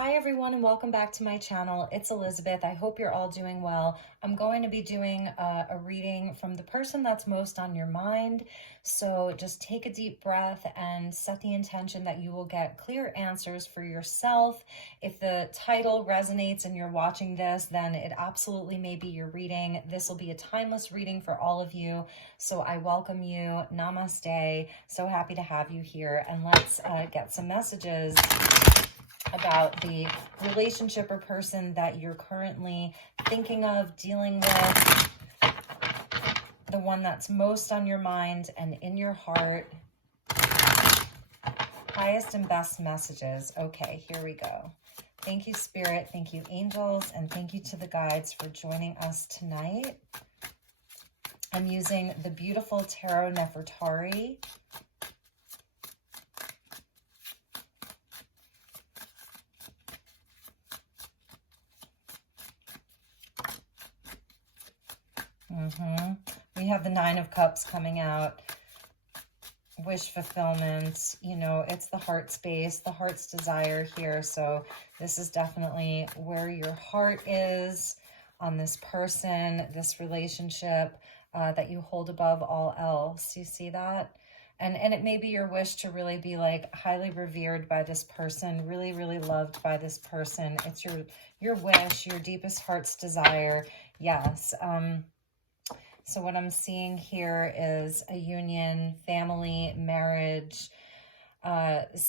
Hi everyone and welcome back to my channel. It's Elizabeth. I hope you're all doing well. I'm going to be doing a reading from the person that's most on your mind. So just take a deep breath and set the intention that you will get clear answers for yourself. If the title resonates and you're watching this, then it absolutely may be your reading. This will be a timeless reading for all of you. So I welcome you. Namaste. So happy to have you here. And let's get some messages about the relationship or person that you're currently thinking of, dealing with, the one that's most on your mind and in your heart. Highest and best messages. Okay, here we go. Thank you, Spirit. Thank you, angels. And thank you to the guides for joining us tonight. I'm using the beautiful Tarot Nefertari. We have the Nine of Cups coming out. Wish fulfillment, you know, it's the heart space, the heart's desire here. So this is definitely where your heart is on this person, this relationship that you hold above all else. You see that? And it may be your wish to really be like highly revered by this person, really, really loved by this person. It's your wish, your deepest heart's desire. Yes. So what I'm seeing here is a union, family, marriage,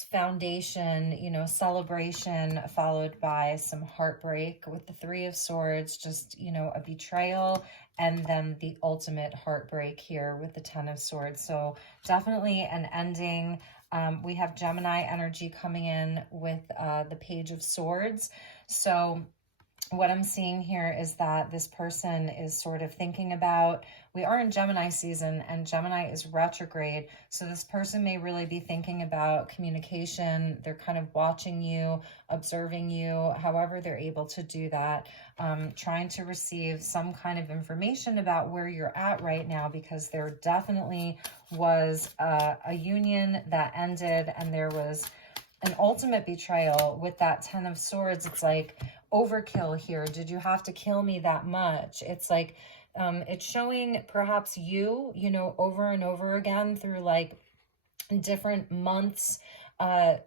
foundation, you know, celebration, followed by some heartbreak with the Three of Swords, just, you know, a betrayal, and then the ultimate heartbreak here with the Ten of Swords. So definitely an ending. We have Gemini energy coming in with the Page of Swords. So what I'm seeing here is that this person is sort of thinking about, we are in Gemini season and Gemini is retrograde. So this person may really be thinking about communication. They're kind of watching you, observing you, however they're able to do that, trying to receive some kind of information about where you're at right now, because there definitely was a union that ended and there was an ultimate betrayal with that Ten of Swords. It's like overkill here. Did you have to kill me that much? It's like, it's showing perhaps you know, over and over again through like different months,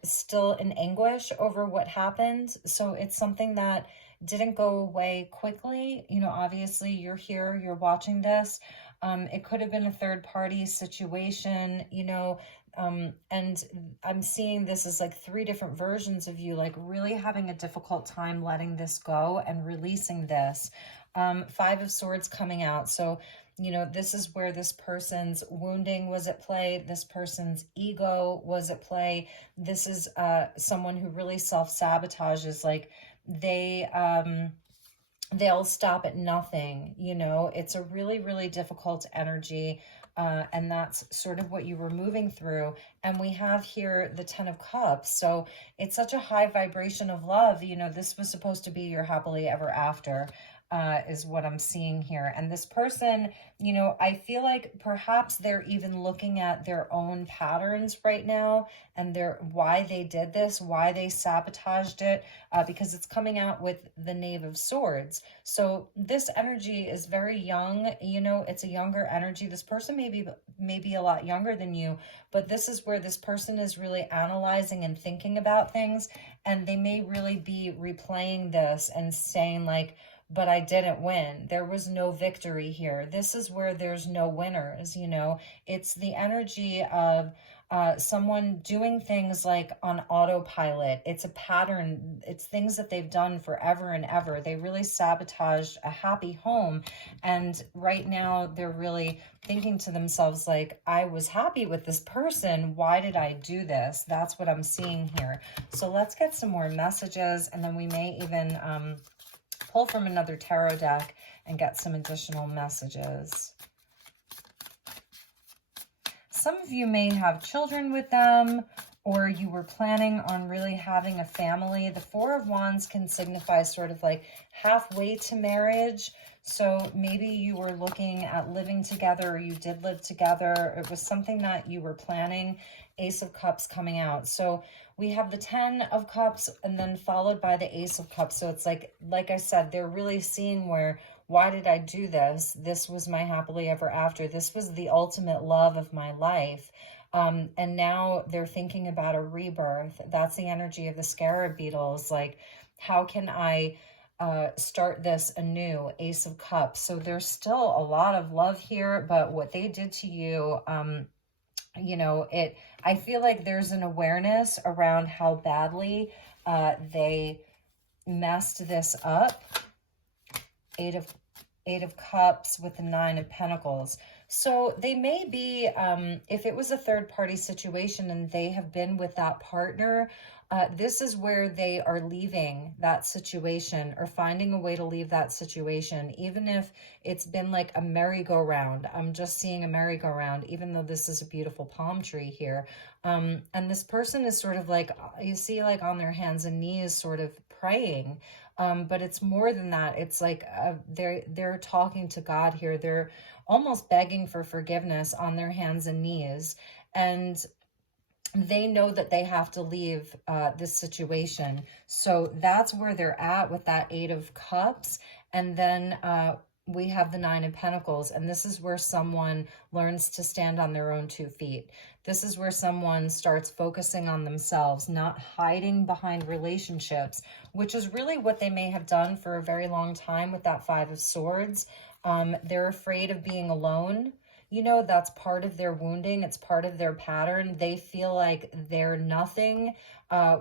still in anguish over what happened. So it's something that didn't go away quickly. You know, obviously you're here, you're watching this. It could have been a third party situation, you know, and I'm seeing this as like three different versions of you, like really having a difficult time letting this go and releasing this. Five of Swords coming out. So, you know, this is where this person's wounding was at play. This person's ego was at play. This is someone who really self-sabotages, like they'll stop at nothing, you know. It's a really, really difficult energy. And that's sort of what you were moving through. And we have here the Ten of Cups. So it's such a high vibration of love. You know, this was supposed to be your happily ever after, is what I'm seeing here. And this person, you know, I feel like perhaps they're even looking at their own patterns right now and why they did this, why they sabotaged it, because it's coming out with the Knave of Swords. So this energy is very young, you know, it's a younger energy. This person may be a lot younger than you, but this is where this person is really analyzing and thinking about things. And they may really be replaying this and saying like, but I didn't win. There was no victory here. This is where there's no winners, you know. It's the energy of someone doing things like on autopilot. It's a pattern. It's things that they've done forever and ever. They really sabotaged a happy home. And right now they're really thinking to themselves like, I was happy with this person. Why did I do this? That's what I'm seeing here. So let's get some more messages, and then we may even pull from another tarot deck and get some additional messages. Some of you may have children with them, or you were planning on really having a family. The Four of Wands can signify sort of like halfway to marriage. So maybe you were looking at living together, or you did live together. It was something that you were planning. Ace of Cups coming out. So we have the 10 of Cups and then followed by the Ace of Cups. So it's like I said, they're really seeing where, why did I do this? This was my happily ever after. This was the ultimate love of my life. And now they're thinking about a rebirth. That's the energy of the scarab beetles. Like, how can I start this anew? Ace of Cups. So there's still a lot of love here, but what they did to you, you know, I feel like there's an awareness around how badly they messed this up. Eight of Cups with the Nine of Pentacles. So they may be, if it was a third party situation and they have been with that partner, this is where they are leaving that situation or finding a way to leave that situation, even if it's been like a merry-go-round. I'm just seeing a merry-go-round, even though this is a beautiful palm tree here. And this person is sort of like, you see, like on their hands and knees, sort of praying. But it's more than that. It's like they're talking to God here. They're almost begging for forgiveness on their hands and knees. And they know that they have to leave this situation. So that's where they're at with that Eight of Cups. And then we have the Nine of Pentacles. And this is where someone learns to stand on their own 2 feet. This is where someone starts focusing on themselves, not hiding behind relationships, which is really what they may have done for a very long time with that Five of Swords. They're afraid of being alone. You know, that's part of their wounding. It's part of their pattern. They feel like they're nothing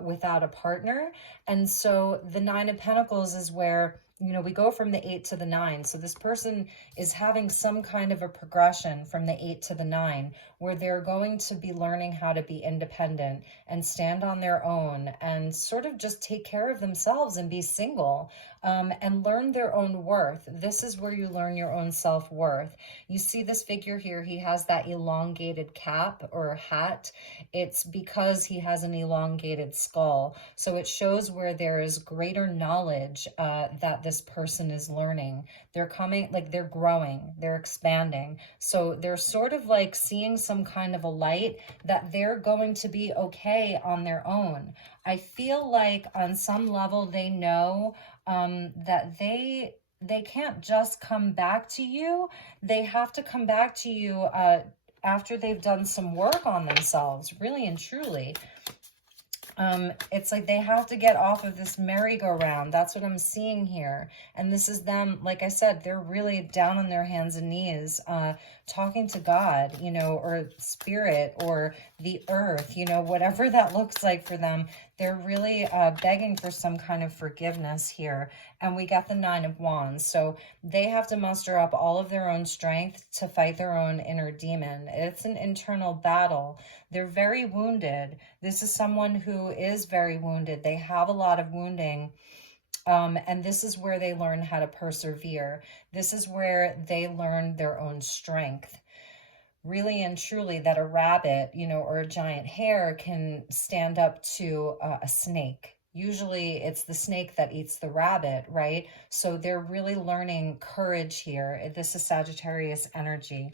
without a partner. And so the Nine of Pentacles is where, you know, we go from the 8 to the 9. So this person is having some kind of a progression from the 8 to the 9, where they're going to be learning how to be independent and stand on their own and sort of just take care of themselves and be single, and learn their own worth. This is where you learn your own self-worth. You see this figure here, he has that elongated cap or hat. It's because he has an elongated skull. So it shows where there is greater knowledge that this person is learning. They're coming, like they're growing, they're expanding. So they're sort of like seeing some kind of a light that they're going to be okay on their own. I feel like on some level they know that they can't just come back to you. They have to come back to you after they've done some work on themselves, really and truly. It's like they have to get off of this merry-go-round. That's what I'm seeing here. And this is them, like I said, they're really down on their hands and knees, talking to God, you know, or spirit or the earth, you know, whatever that looks like for them. They're really begging for some kind of forgiveness here. And we got the Nine of Wands. So they have to muster up all of their own strength to fight their own inner demon. It's an internal battle. They're very wounded. This is someone who is very wounded. They have a lot of wounding. And this is where they learn how to persevere. This is where they learn their own strength. Really and truly, that a rabbit, you know, or a giant hare can stand up to a snake. Usually it's the snake that eats the rabbit, right? So they're really learning courage here. This is Sagittarius energy.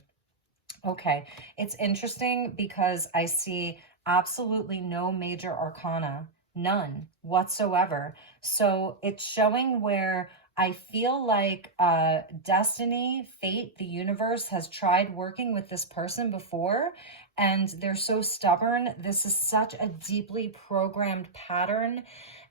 Okay, it's interesting because I see absolutely no major arcana, none whatsoever. So it's showing where I feel like destiny, fate, the universe has tried working with this person before, and they're so stubborn. This is such a deeply programmed pattern.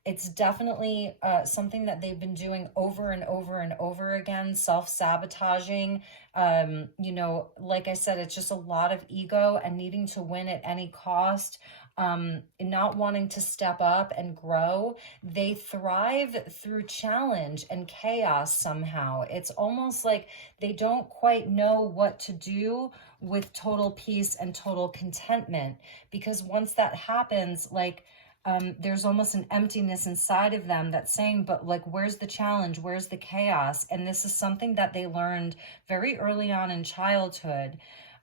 It's definitely something that they've been doing over and over and over again, self-sabotaging. You know, like I said, it's just a lot of ego and needing to win at any cost, not wanting to step up and grow. They thrive through challenge and chaos somehow. It's almost like they don't quite know what to do with total peace and total contentment, because once that happens, like, there's almost an emptiness inside of them that's saying, but like, where's the challenge? Where's the chaos? And this is something that they learned very early on in childhood,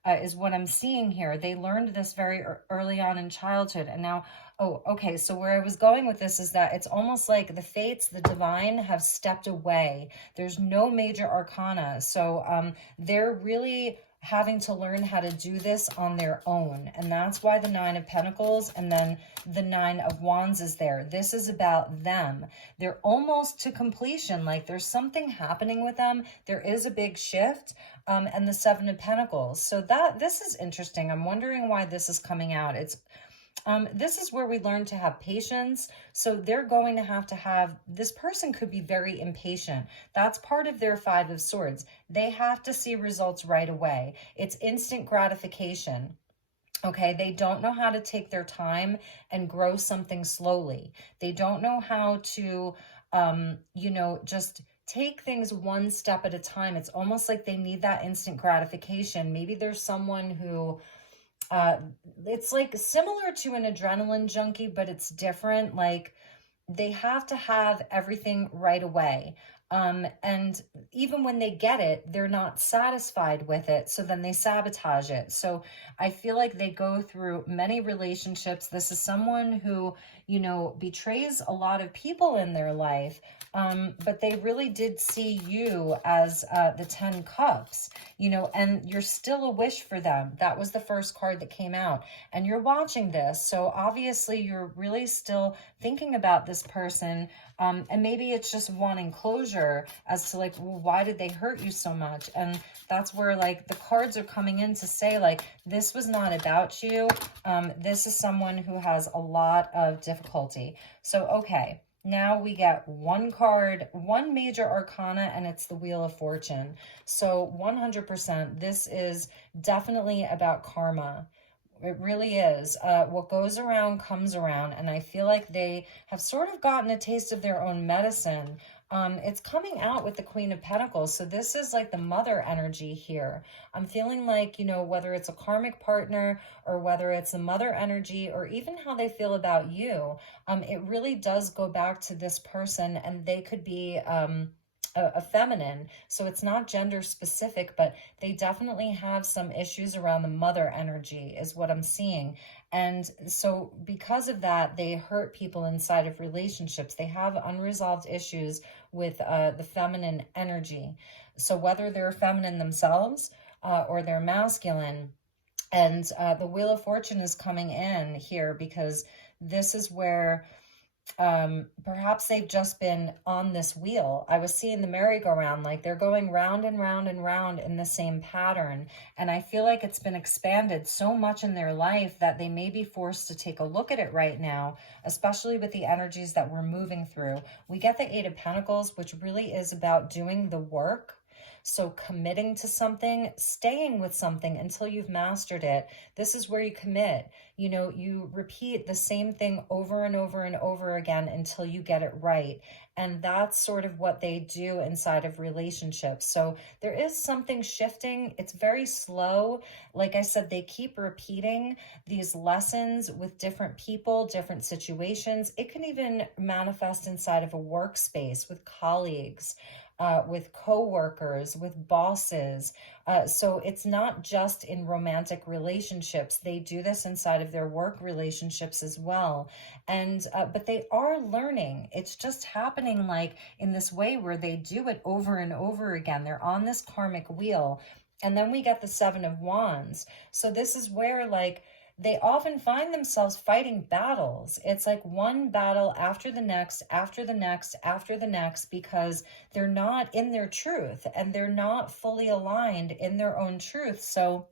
is what I'm seeing here. They learned this very early on in childhood. And now, oh, okay. So where I was going with this is that it's almost like the fates, the divine, have stepped away. There's no major arcana. So they're really having to learn how to do this on their own. And that's why the Nine of Pentacles and then the Nine of Wands is there. This is about them. They're almost to completion. Like there's something happening with them. There is a big shift. And the Seven of Pentacles. So this is interesting. I'm wondering why this is coming out. This is where we learn to have patience. So they're going to have, this person could be very impatient. That's part of their Five of Swords. They have to see results right away. It's instant gratification. Okay, they don't know how to take their time and grow something slowly. They don't know how to, just take things one step at a time. It's almost like they need that instant gratification. Maybe there's someone who, it's like similar to an adrenaline junkie, but it's different. Like they have to have everything right away. And even when they get it, they're not satisfied with it. So then they sabotage it. So I feel like they go through many relationships. This is someone who, betrays a lot of people in their life. But they really did see you as the 10 cups, and you're still a wish for them. That was the first card that came out. And you're watching this. So obviously you're really still thinking about this person. And maybe it's just wanting closure as to like, well, why did they hurt you so much? And that's where like the cards are coming in to say like, this was not about you. This is someone who has a lot of difficulty. So, okay. Now we get one card, one major arcana, and it's the Wheel of Fortune. So 100%, this is definitely about karma. It really is. What goes around comes around, and I feel like they have sort of gotten a taste of their own medicine. It's coming out with the Queen of Pentacles. So this is like the mother energy here. I'm feeling like, whether it's a karmic partner or whether it's the mother energy or even how they feel about you, it really does go back to this person, and they could be a feminine. So it's not gender specific, but they definitely have some issues around the mother energy is what I'm seeing. And so because of that, they hurt people inside of relationships. They have unresolved issues with the feminine energy. So whether they're feminine themselves or they're masculine, and the Wheel of Fortune is coming in here because this is where perhaps they've just been on this wheel. I was seeing the merry-go-round, like they're going round and round and round in the same pattern. And I feel like it's been expanded so much in their life that they may be forced to take a look at it right now, especially with the energies that we're moving through. We get the Eight of Pentacles, which really is about doing the work. So committing to something, staying with something until you've mastered it. This is where you commit. You repeat the same thing over and over and over again until you get it right. And that's sort of what they do inside of relationships. So there is something shifting. It's very slow. Like I said, they keep repeating these lessons with different people, different situations. It can even manifest inside of a workspace with colleagues, with co-workers, with bosses. So it's not just in romantic relationships. They do this inside of their work relationships as well. And but they are learning. It's just happening like in this way where they do it over and over again. They're on this karmic wheel. And then we get the Seven of Wands. So this is where like they often find themselves fighting battles. It's like one battle after the next, after the next, after the next, because they're not in their truth and they're not fully aligned in their own truth. So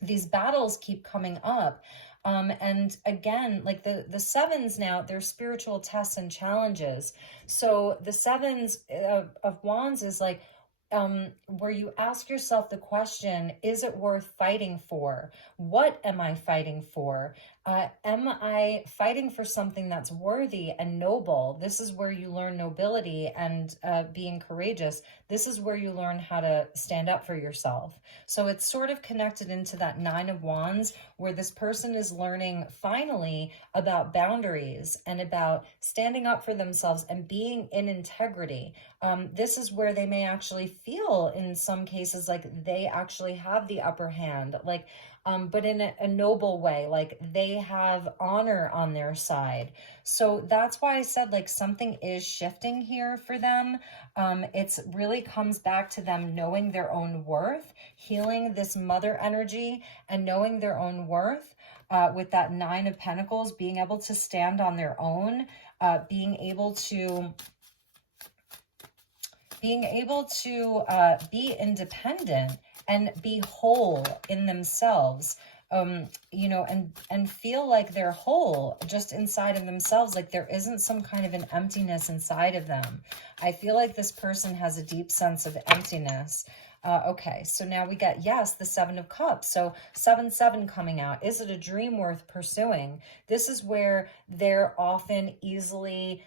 these battles keep coming up. And again, like the sevens now, they're spiritual tests and challenges. So the sevens of wands is like, where you ask yourself the question, is it worth fighting for? What am I fighting for? Am I fighting for something that's worthy and noble? This is where you learn nobility and being courageous. This is where you learn how to stand up for yourself. So it's sort of connected into that Nine of Wands, where this person is learning finally about boundaries and about standing up for themselves and being in integrity. This is where they may actually feel in some cases like they actually have the upper hand. Like but in a noble way. Like they have honor on their side. So that's why I said like something is shifting here for them. It's really comes back to them knowing their own worth, healing this mother energy and knowing their own worth. With that Nine of Pentacles, being able to stand on their own, being able to be independent and be whole in themselves, and feel like they're whole just inside of themselves, like there isn't some kind of an emptiness inside of them. I feel like this person has a deep sense of emptiness. Okay, so now we get, yes, the Seven of Cups. So 7-7 coming out. Is it a dream worth pursuing? This is where they're often easily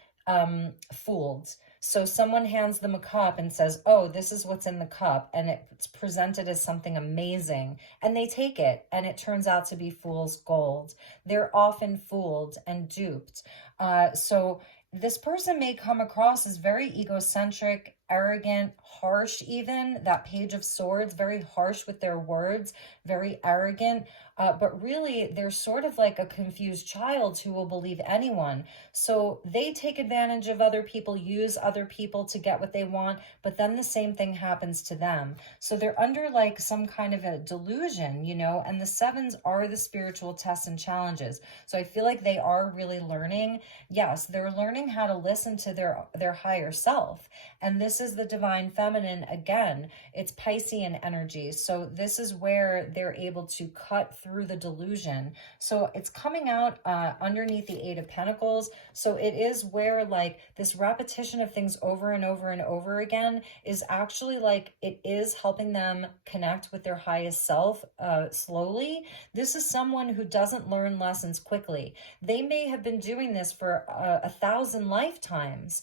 fooled. So someone hands them a cup and says, oh, this is what's in the cup, and it's presented as something amazing, and they take it, and it turns out to be fool's gold. They're often fooled and duped. So this person may come across as very egocentric, arrogant, harsh even. That Page of Swords, very harsh with their words, very arrogant. But really, they're sort of like a confused child who will believe anyone. So they take advantage of other people, use other people to get what they want, but then the same thing happens to them. So they're under like some kind of a delusion, and the sevens are the spiritual tests and challenges. So I feel like they are really learning. Yes, they're learning how to listen to their higher self. And this is the divine feminine again. It's Piscean energy. So this is where they're able to cut through the delusion. So it's coming out underneath the Eight of Pentacles. So it is where like this repetition of things over and over and over again is actually like it is helping them connect with their highest self slowly. This is someone who doesn't learn lessons quickly. They may have been doing this for 1,000 lifetimes.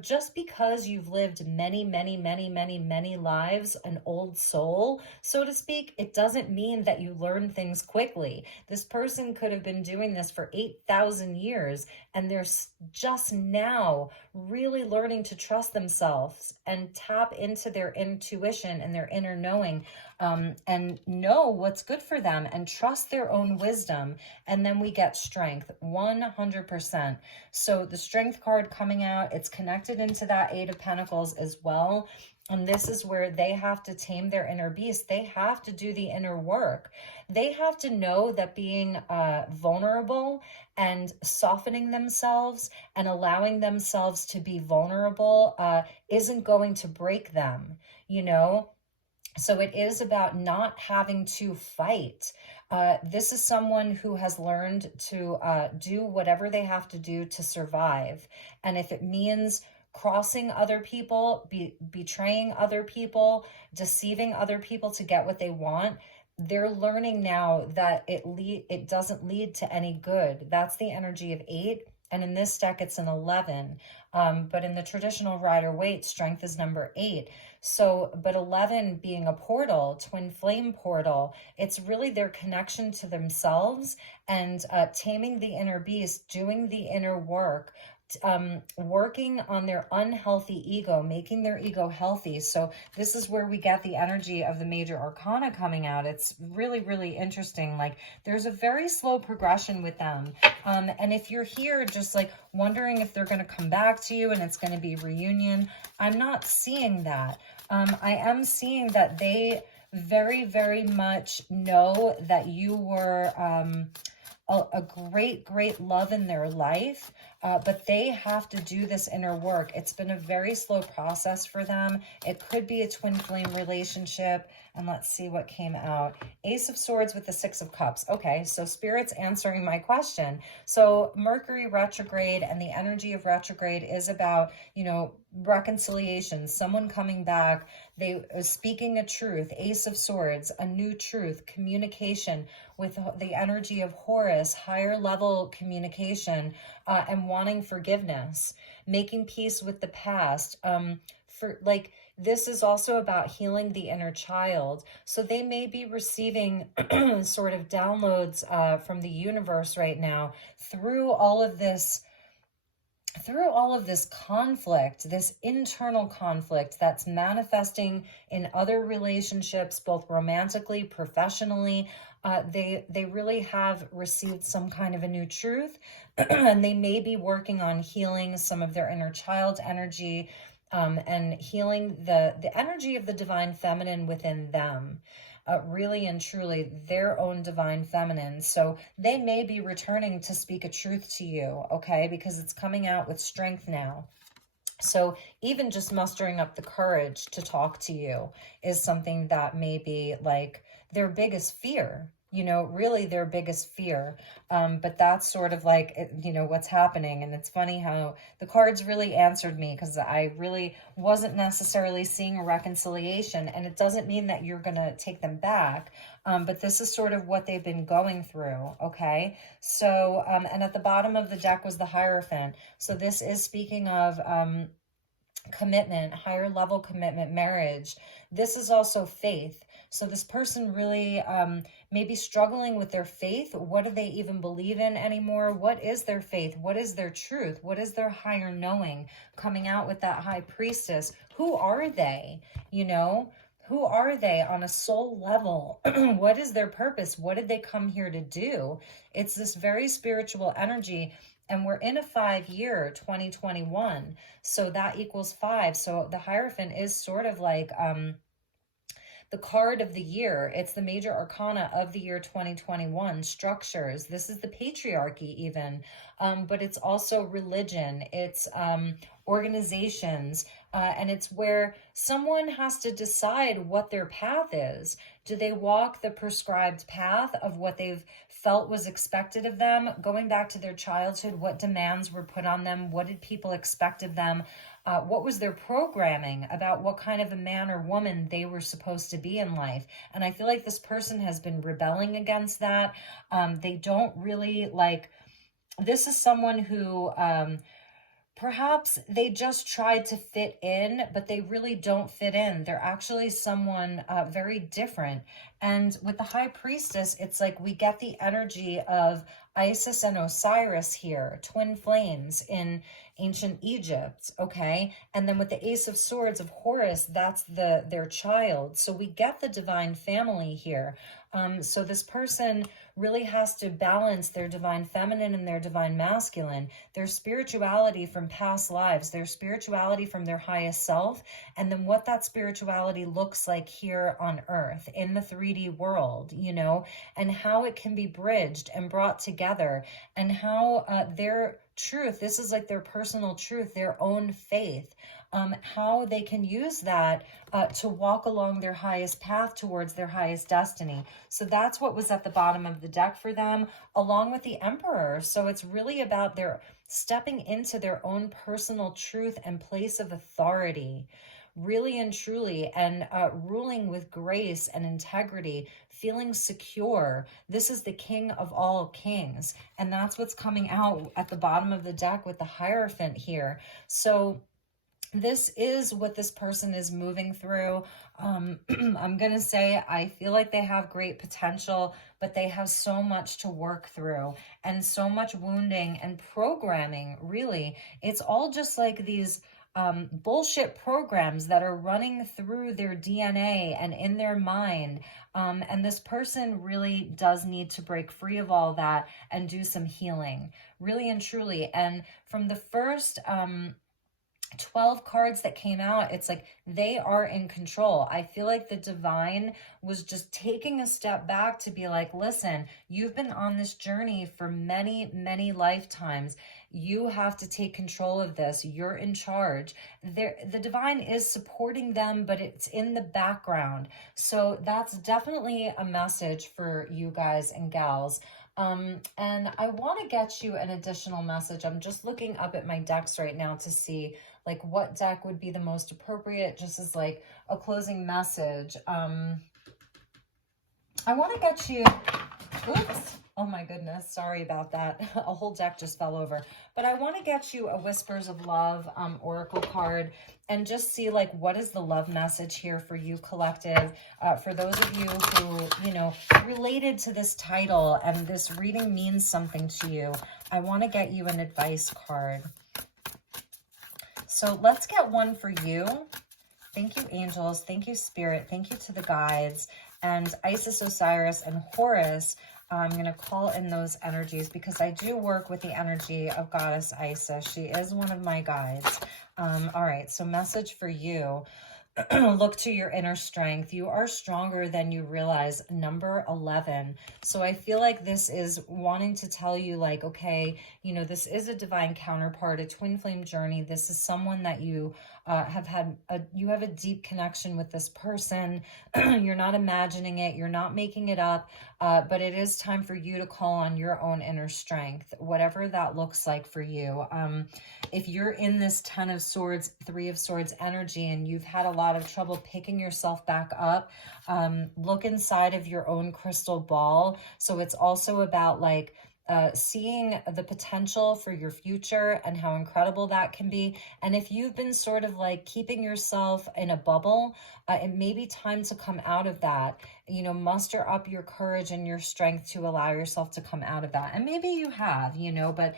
Just because you've lived many, many, many, many, many lives, an old soul, so to speak, it doesn't mean that you learn things quickly. This person could have been doing this for 8,000 years, and they're just now really learning to trust themselves and tap into their intuition and their inner knowing, and know what's good for them and trust their own wisdom. And then we get strength, 100%. So the Strength card coming out, it's connected into that Eight of Pentacles as well. And this is where they have to tame their inner beast. They have to do the inner work. They have to know that being vulnerable and softening themselves and allowing themselves to be vulnerable isn't going to break them, So it is about not having to fight. This is someone who has learned to do whatever they have to do to survive. And if it means crossing other people, betraying other people, deceiving other people to get what they want, they're learning now that it doesn't lead to any good. That's the energy of 8. And in this deck, it's an 11. But in the traditional Rider-Waite, strength is number 8. So, but 11 being a portal, twin flame portal, it's really their connection to themselves and taming the inner beast, doing the inner work, working on their unhealthy ego, making their ego healthy. So this is where we get the energy of the major arcana coming out. It's really, really interesting. Like there's a very slow progression with them. And if you're here just like wondering if they're going to come back to you and it's going to be reunion, I'm not seeing that. I am seeing that they very, very much know that you were a great, great love in their life, but they have to do this inner work. It's been a very slow process for them. It could be a twin flame relationship. And let's see what came out. Ace of Swords with the Six of Cups. Okay, so Spirit's answering my question. So Mercury retrograde and the energy of retrograde is about, reconciliation, someone coming back, they speaking a truth, Ace of Swords, a new truth, communication with the energy of Horus, higher level communication, and wanting forgiveness, making peace with the past, this is also about healing the inner child. So they may be receiving sort of downloads from the universe right now through all of this through all of this conflict, this internal conflict that's manifesting in other relationships, both romantically, professionally, they really have received some kind of a new truth, and they may be working on healing some of their inner child energy, and healing the energy of the divine feminine within them. Really and truly their own divine feminine. So they may be returning to speak a truth to you, okay? Because it's coming out with strength now. So even just mustering up the courage to talk to you is something that may be like their biggest fear, you know, really their biggest fear. But that's sort of like, you know, what's happening. And it's funny how the cards really answered me, because I really wasn't necessarily seeing a reconciliation. And it doesn't mean that you're going to take them back. But this is sort of what they've been going through, okay? So, and at the bottom of the deck was the Hierophant. So this is speaking of commitment, higher level commitment, marriage. This is also faith. So this person really may be struggling with their faith. What do they even believe in anymore? What is their faith? What is their truth? What is their higher knowing? Coming out with that High Priestess. Who are they? You know, who are they on a soul level? What is their purpose? What did they come here to do? It's this very spiritual energy. And we're in a 5-year, 2021. So that equals 5. So the Hierophant is sort of like the card of the year. It's the major arcana of the year 2021. Structures. This is the patriarchy even. But it's also religion. It's organizations. And it's where someone has to decide what their path is. Do they walk the prescribed path of what they've felt was expected of them? Going back to their childhood, what demands were put on them? What did people expect of them? What was their programming about what kind of a man or woman they were supposed to be in life? And I feel like this person has been rebelling against that. They don't really like, this is someone who perhaps they just tried to fit in, but they really don't fit in. They're actually someone very different. And with the High Priestess, it's like we get the energy of Isis and Osiris here, twin flames in ancient Egypt, okay? And then with the Ace of Swords of Horus, that's their child. So we get the divine family here. So this person really has to balance their divine feminine and their divine masculine, their spirituality from past lives, their spirituality from their highest self, and then what that spirituality looks like here on earth in the 3D world, you know, and how it can be bridged and brought together, and how their truth, this is like their personal truth, their own faith, how they can use that to walk along their highest path towards their highest destiny. So that's what was at the bottom of the deck for them, along with the Emperor. So it's really about their stepping into their own personal truth and place of authority, really and truly, and ruling with grace and integrity, feeling secure. This is the King of all kings. And that's what's coming out at the bottom of the deck with the Hierophant here. So this is what this person is moving through. I'm going to say I feel like they have great potential, but they have so much to work through and so much wounding and programming, really. It's all just like these bullshit programs that are running through their DNA and in their mind. And this person really does need to break free of all that and do some healing, really and truly. And from the first 12 cards that came out, it's like they are in control. I feel like the divine was just taking a step back to be like, listen, you've been on this journey for many, many lifetimes. You have to take control of this. You're in charge. The divine is supporting them, but it's in the background. So that's definitely a message for you guys and gals. And I want to get you an additional message. I'm just looking up at my decks right now to see like what deck would be the most appropriate, just as like a closing message. I want to get you, oops, oh my goodness, sorry about that. A whole deck just fell over. But I want to get you a Whispers of Love oracle card and just see like what is the love message here for you, collective. For those of you who, you know, related to this title and this reading means something to you, I want to get you an advice card. So let's get one for you. Thank you, angels. Thank you, spirit. Thank you to the guides. And Isis, Osiris, and Horus, I'm going to call in those energies because I do work with the energy of Goddess Isis. She is one of my guides. All right, so message for you. Look to your inner strength. You are stronger than you realize. Number 11. So I feel like this is wanting to tell you, like, okay, you know, this is a divine counterpart, a twin flame journey. This is someone that you you have a deep connection with this person. You're not imagining it. You're not making it up. But it is time for you to call on your own inner strength, whatever that looks like for you. If you're in this 10 of Swords, 3 of Swords energy, and you've had a lot of trouble picking yourself back up, look inside of your own crystal ball. So it's also about like seeing the potential for your future and how incredible that can be. And if you've been sort of like keeping yourself in a bubble, it may be time to come out of that. You know, muster up your courage and your strength to allow yourself to come out of that. And maybe you have, you know, but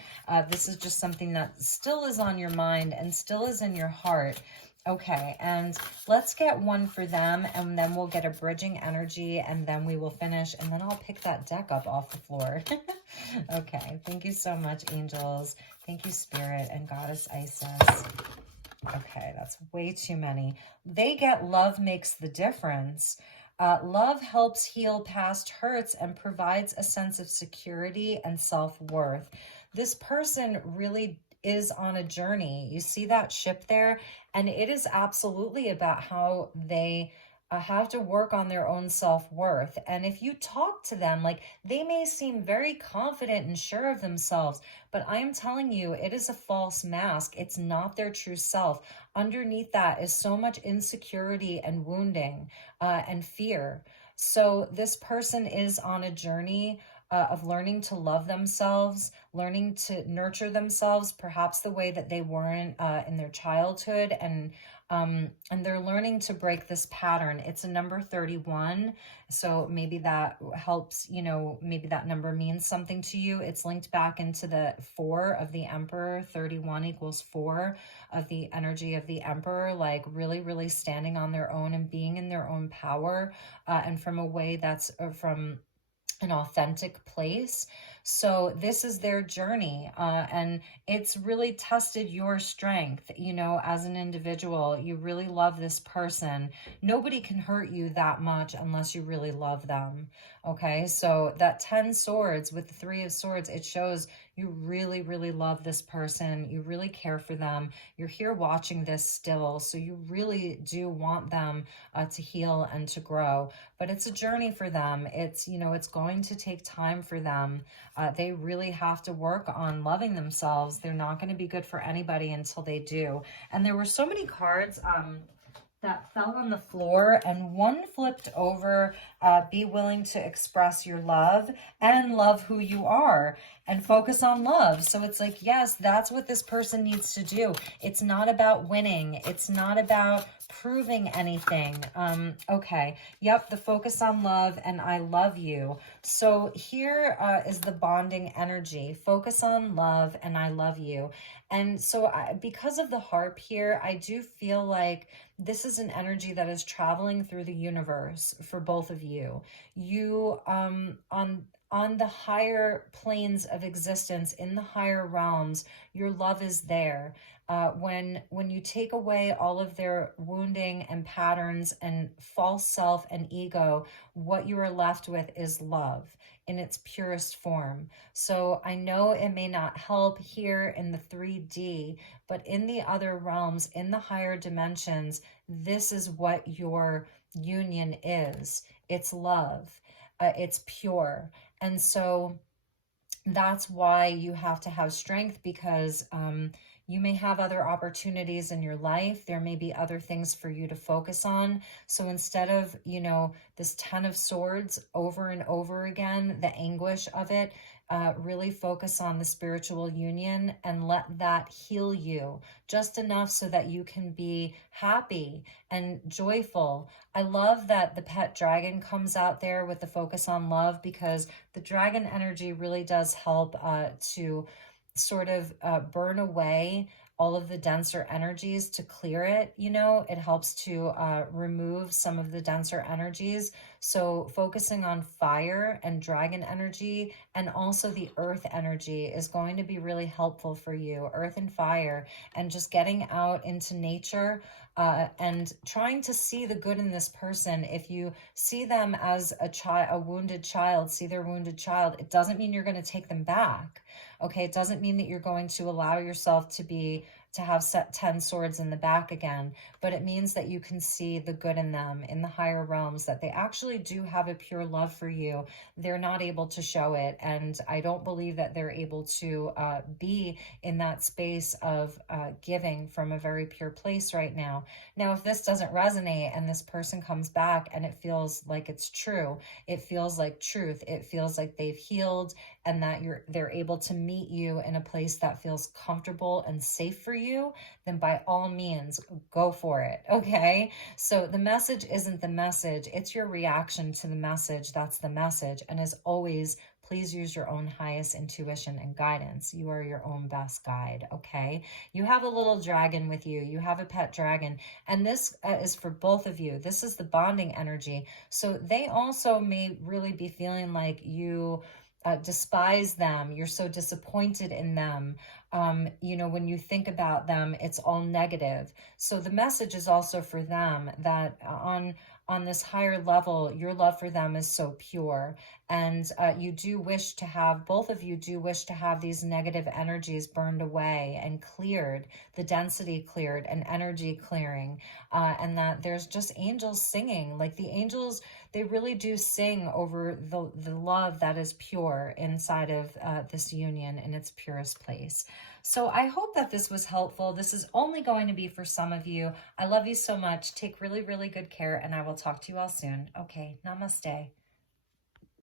this is just something that still is on your mind and still is in your heart. Okay, and let's get one for them, and then we'll get a bridging energy, and then we will finish, and then I'll pick that deck up off the floor. Okay, thank you so much, angels. Thank you, Spirit and Goddess Isis. Okay, that's way too many. They get love makes the difference. Love helps heal past hurts and provides a sense of security and self-worth. This person really is on a journey. You see that ship there? And it is absolutely about how they have to work on their own self-worth. And if you talk to them, like, they may seem very confident and sure of themselves, but I am telling you, it is a false mask. It's not their true self. Underneath that is so much insecurity and wounding and fear. So this person is on a journey of learning to love themselves, learning to nurture themselves, perhaps the way that they weren't in their childhood, and they're learning to break this pattern. It's a number 31, so maybe that helps, you know, maybe that number means something to you. It's linked back into the 4 of the Emperor. 31 equals 4 of the energy of the Emperor, like really, really standing on their own and being in their own power, and from a way that's from an authentic place. So this is their journey, and it's really tested your strength, you know, as an individual. You really love this person. Nobody can hurt you that much unless you really love them. Okay, so that 10 swords with the 3 of swords, it shows you really, really love this person. You really care for them. You're here watching this still, so you really do want them to heal and to grow. But it's a journey for them. It's, you know, it's going to take time for them. They really have to work on loving themselves. They're not going to be good for anybody until they do. And there were so many cards that fell on the floor, and one flipped over, be willing to express your love and love who you are and focus on love. So it's like, yes, that's what this person needs to do. It's not about winning. It's not about proving anything. Okay. Yep. The focus on love and I love you. So here is the bonding energy. Focus on love and I love you. And so because of the harp here, I do feel like this is an energy that is traveling through the universe for both of you. You, on the higher planes of existence, in the higher realms, your love is there. When you take away all of their wounding and patterns and false self and ego, what you are left with is love in its purest form. So I know it may not help here in the 3D, but in the other realms, in the higher dimensions, this is what your union is. It's love. It's pure. And so that's why you have to have strength, because you may have other opportunities in your life. There may be other things for you to focus on. So instead of, you know, this 10 of swords over and over again, the anguish of it, really focus on the spiritual union and let that heal you just enough so that you can be happy and joyful. I love that the pet dragon comes out there with the focus on love, because the dragon energy really does help to sort of burn away all of the denser energies to clear it. You know, it helps to remove some of the denser energies. So focusing on fire and dragon energy and also the earth energy is going to be really helpful for you, earth and fire, and just getting out into nature, and trying to see the good in this person. If you see them as a child, a wounded child, see their wounded child, it doesn't mean you're going to take them back. Okay, it doesn't mean that you're going to allow yourself to have set 10 swords in the back again, but it means that you can see the good in them in the higher realms, that they actually do have a pure love for you. They're not able to show it, and I don't believe that they're able to be in that space of giving from a very pure place right now. Now, if this doesn't resonate and this person comes back and it feels like it's true, it feels like truth, it feels like they've healed, and that they're able to meet you in a place that feels comfortable and safe for you, then by all means, go for it. Okay. So the message isn't the message, it's your reaction to the message. That's the message. And as always, please use your own highest intuition and guidance. You are your own best guide. Okay. You have a little dragon with you. You have a pet dragon. And this is for both of you. This is the bonding energy. So they also may really be feeling like you despise them. You're so disappointed in them. You know, when you think about them, it's all negative. So the message is also for them that on this higher level, your love for them is so pure. And you do wish to have, both of you do wish to have these negative energies burned away and cleared, the density cleared and energy clearing. And that there's just angels singing. Like the angels, they really do sing over the love that is pure inside of this union in its purest place. So I hope that this was helpful. This is only going to be for some of you. I love you so much. Take really, really good care, and I will talk to you all soon. Okay, namaste.